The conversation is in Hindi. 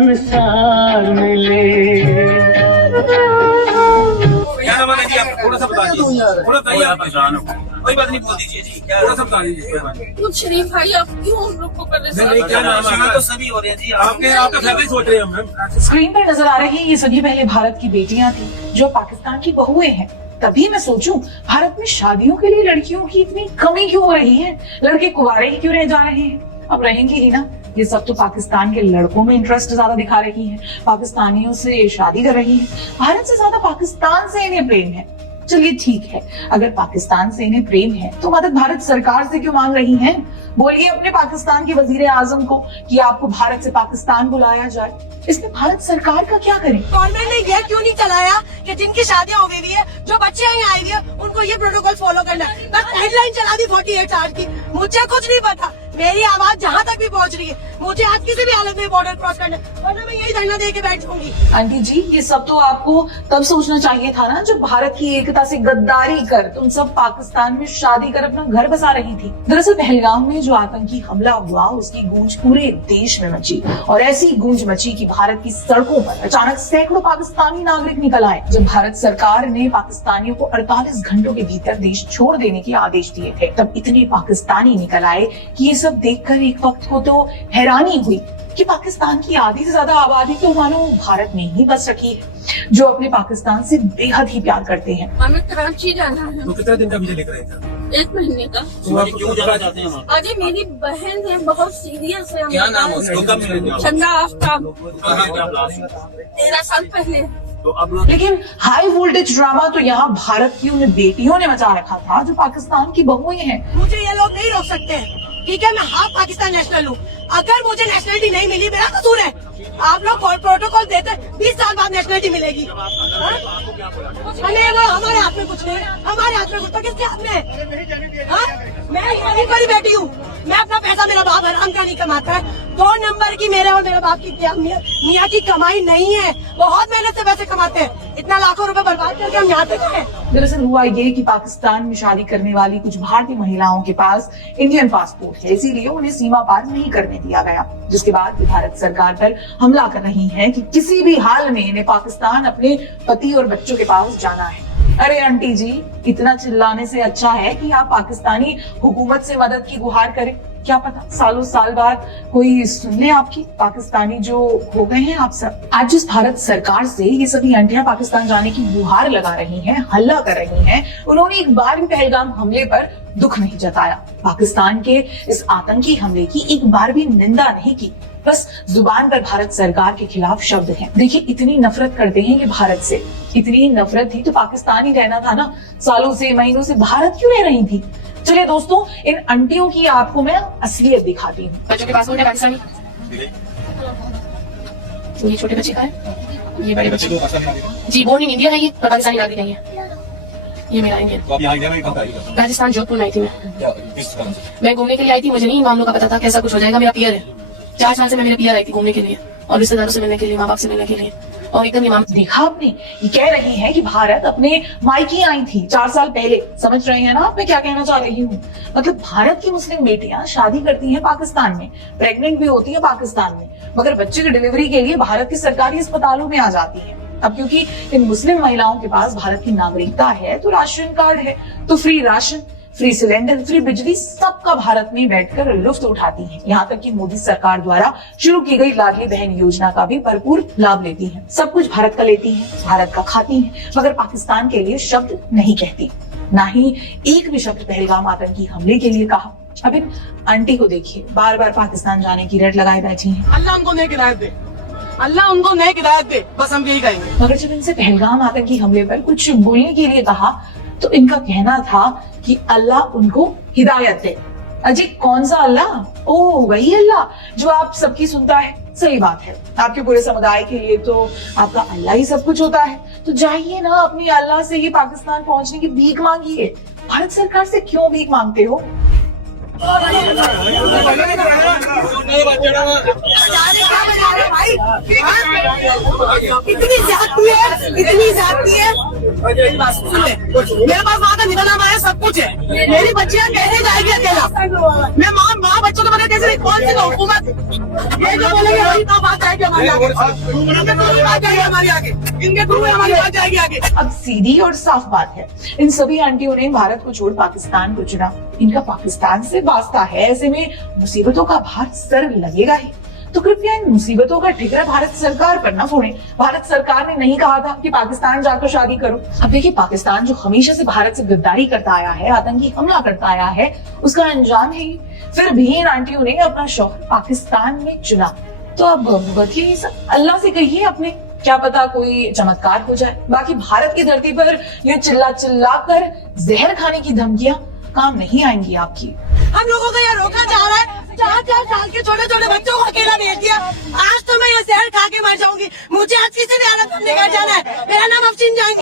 संसार मिले। थोड़ा सा बता दीजिए, थोड़ा बताइए आप परेशान हो, कोई बात नहीं, बोल दीजिए जी, क्या थोड़ा सा बता दीजिए। कुछ शरीफ भाई, आप क्यों हम लोग को नहीं, क्या नाम है? तो सभी हो रहे हैं जी, आपका फैमिली सोच रहे हैं हम। स्क्रीन पर नजर आ रही ये सभी पहले भारत की बेटियां थी जो पाकिस्तान की बहुएं हैं। तभी मैं सोचूं, भारत में शादियों के लिए लड़कियों की इतनी कमी क्यों हो रही है? लड़के कुंवारे ही क्यों रह जा रहे हैं? अब रहेंगे ही ना। ये सब तो पाकिस्तान के लड़कों में इंटरेस्ट ज्यादा दिखा रही हैं, पाकिस्तानियों से शादी कर रही हैं। भारत से ज्यादा पाकिस्तान से इन्हें प्रेम है। चलिए ठीक है, अगर पाकिस्तान से इन्हें प्रेम है तो मदद भारत सरकार से क्यों मांग रही हैं? बोलिए अपने पाकिस्तान के वजीर आजम को कि आपको भारत से पाकिस्तान बुलाया जाए। इसमें भारत सरकार का क्या करें? गवर्नमेंट ने यह क्यों नहीं चलाया कि जिनकी शादियां हो गई है, जो बच्चे यहाँ आई है, उनको ये प्रोटोकॉल फॉलो करना है। बस हेडलाइन चला दी 48 आवर्स की। मुझे कुछ नहीं पता, मेरी आवाज जहाँ तक भी पहुँच रही है, मुझे आज किसी भी हालत में बॉर्डर क्रॉस करना है, वरना मैं यही धरना दे के बैठ जाऊंगी। आंटी जी, ये सब तो आपको तब सोचना चाहिए था ना जब भारत की एकता से गद्दारी कर तुम सब पाकिस्तान में शादी कर अपना घर बसा रही थी। दरअसल पहलगाम में जो आतंकी हमला हुआ उसकी गूंज पूरे देश में मची, और ऐसी गूंज मची कि भारत की सड़कों पर अचानक सैकड़ों पाकिस्तानी नागरिक निकल आए। जब भारत सरकार ने पाकिस्तानियों को 48 घंटों के भीतर देश छोड़ देने के आदेश दिए थे, तब इतने पाकिस्तानी निकल आए कि ये सब देखकर एक वक्त को तो हैरानी हुई कि पाकिस्तान की आधी से ज्यादा आबादी तो मानो भारत में ही बस रखी है, जो अपने पाकिस्तान से बेहद ही प्यार करते हैं। हमें कराची जाना है। तो कितने दिन का वीजा लेकर आए थे? 1 महीने का। तो आप क्यों जाना चाहते हैं? अरे मेरी बहन है, बहुत सीरियस है। क्या नाम है उसका? कब मिले थे? चंदा आफ्ताब। 13 साल पहले। तो अब लेकिन हाई वोल्टेज ड्रामा तो यहाँ भारत की उन बेटियों ने मचा रखा था जो पाकिस्तान की बहुएं हैं। मुझे ये लोग नहीं रोक सकते हैं, ठीक है? मैं हाफ पाकिस्तान नेशनल हूँ। अगर मुझे नेशनलिटी नहीं मिली, मेरा कसूर है। आप लोग प्रोटोकॉल देते 20 साल बाद नेशनलिटी मिलेगी। हमें वो हमारे हाथ में कुछ नहीं, हमारे हाथ में कुछ तो किसके हाथ में है? मैं यही बड़ी बेटी हूँ। मैं अपना पैसा, मेरा बाप हराम का नहीं कमाता है। 2 नंबर की मेरे और मेरे बाप की मियाँ की कमाई नहीं है। बहुत मेहनत से पैसे कमाते हैं। इतना लाखों रुपए बर्बाद करके हम यहाँ तक आए। दरअसल हुआ ये कि पाकिस्तान में शादी करने वाली कुछ भारतीय महिलाओं के पास इंडियन पासपोर्ट है, इसीलिए उन्हें सीमा पार नहीं करने दिया गया, जिसके बाद भारत सरकार पर हमला कर रही है कि किसी भी हाल में इन्हें पाकिस्तान अपने पति और बच्चों के पास जाना है। अरे आंटी जी, इतना चिल्लाने से अच्छा है कि आप पाकिस्तानी हुकूमत से मदद की गुहार करें। क्या पता सालों साल बाद कोई सुन ले आपकी, पाकिस्तानी जो हो गए हैं आप सब। आज जिस भारत सरकार से ये सभी आंटियां पाकिस्तान जाने की गुहार लगा रही हैं, हल्ला कर रही हैं, उन्होंने एक बार भी पहलगाम हमले पर दुख नहीं जताया। पाकिस्तान के इस आतंकी हमले की एक बार भी निंदा नहीं की। बस जुबान पर भारत सरकार के खिलाफ शब्द हैं। देखिए, इतनी नफरत करते हैं ये भारत से। इतनी नफरत थी तो पाकिस्तान ही रहना था ना। सालों से, महीनों से भारत क्यों रह रही थी? चलिए दोस्तों, इन आंटियों की आपको मैं असलियत दिखाती हूँ। बच्चों के पासपोर्ट है पाकिस्तानी। ये छोटे बच्चे का है, ये बड़े बच्चे जी। बोर्न इन इंडिया है ये, पर पाकिस्तानी नागरिक नहीं है। ये मेरा इंडियन। तो आप यहाँ इंडिया में कब आई? राजस्थान जोधपुर में आई थी मैं। मैं घूमने के लिए आई थी, मुझे नहीं इन मामलों का पता था कैसा कुछ हो जाएगा। मेरा पियर है, 4 साल से मैं मेरे पियर आई थी घूमने के लिए, और रिश्तेदारों से मिलने के लिए, माँ बाप से मिलने के लिए, और एकदम ये देखा आपने, ये कह रही है कि भारत अपने मायके आई थी 4 साल पहले। समझ रहे हैं ना आप मैं क्या कहना चाह रही हूँ? मतलब भारत की मुस्लिम बेटियां शादी करती हैं पाकिस्तान में, प्रेग्नेंट भी होती है पाकिस्तान में, मगर बच्चे की डिलीवरी के लिए भारत के सरकारी अस्पतालों में आ जाती है। अब क्योंकि इन मुस्लिम महिलाओं के पास भारत की नागरिकता है तो राशन कार्ड है, तो free ration, free cylinder, free बिजली, सबका भारत में बैठकर लुत्फ उठाती हैं। यहाँ तक कि मोदी सरकार द्वारा शुरू की गई लाडली बहन योजना का भी भरपूर लाभ लेती हैं। सब कुछ भारत का लेती हैं, भारत का खाती हैं, मगर पाकिस्तान के लिए शब्द नहीं कहती। ना ही एक भी शब्द पहलगाम आतंकी हमले के लिए कहा। अब इन आंटी को देखिए, बार बार पाकिस्तान जाने की रट लगाए बैठी हैं। अल्लाह उनको नेक हिदायत दे, अल्लाह उनको नेक हिदायत दे, बस हम यही कहेंगे। मगर जब इनसे पहलगाम आतंकी हमले पर कुछ बोलने के लिए कहा तो इनका कहना था कि अल्लाह उनको हिदायत दे। अजी कौन सा अल्लाह? ओ वही अल्लाह जो आप सबकी सुनता है। सही बात है, आपके पूरे समुदाय के लिए तो आपका अल्लाह ही सब कुछ होता है। तो जाइए ना अपनी अल्लाह से ही पाकिस्तान पहुंचने की भीख मांगिए। भारत सरकार से क्यों भीख मांगते हो? इतनी जाती है, इतनी जाती है। मेरी बात सुन ले। मेरे पास वहाँ का निकलना है, सब कुछ है। मेरी बच्चियाँ कैसे जाएगी अकेला? मैं माँ बच्चों को बता कैसे कौन सी हुकूमत ये जो बोलेंगे वही तो बात आएगी हमारी आगे, इनके थ्रू बात जाएगी हमारी आगे, इनके थ्रू हमारी बात जाएगी आगे। अब सीधी और साफ बात है, इन सभी आंटियों ने भारत को छोड़ पाकिस्तान को चुना। इनका पाकिस्तान से वास्ता है, ऐसे में मुसीबतों का भार सर लगेगा ही। तो कृपया इन मुसीबतों का ठिकरा भारत सरकार पर न फोड़ें। भारत सरकार ने नहीं कहा था कि पाकिस्तान जाकर शादी करो। अब देखिए, पाकिस्तान जो हमेशा से भारत से गद्दारी करता आया है, आतंकी हमला करता आया है, उसका अंजाम है। फिर भी इन आंटियों ने अपना शौहर पाकिस्तान में चुना। तो अब बदलिए सब, अल्लाह से कहिए अपने, क्या पता कोई चमत्कार हो जाए। बाकी भारत की धरती पर ये चिल्ला चिल्ला कर जहर खाने की धमकियां काम नहीं आएंगी आपकी। हम लोगों को यहाँ रोका जा रहा है, 4-4 साल के छोटे छोटे बच्चों को अकेला भेज दिया। आज तो मैं ये जहर खा के मर जाऊंगी। मुझे आज किसी ने अलग करने का जाना है। मेरा नाम अफसीन जाएंगे।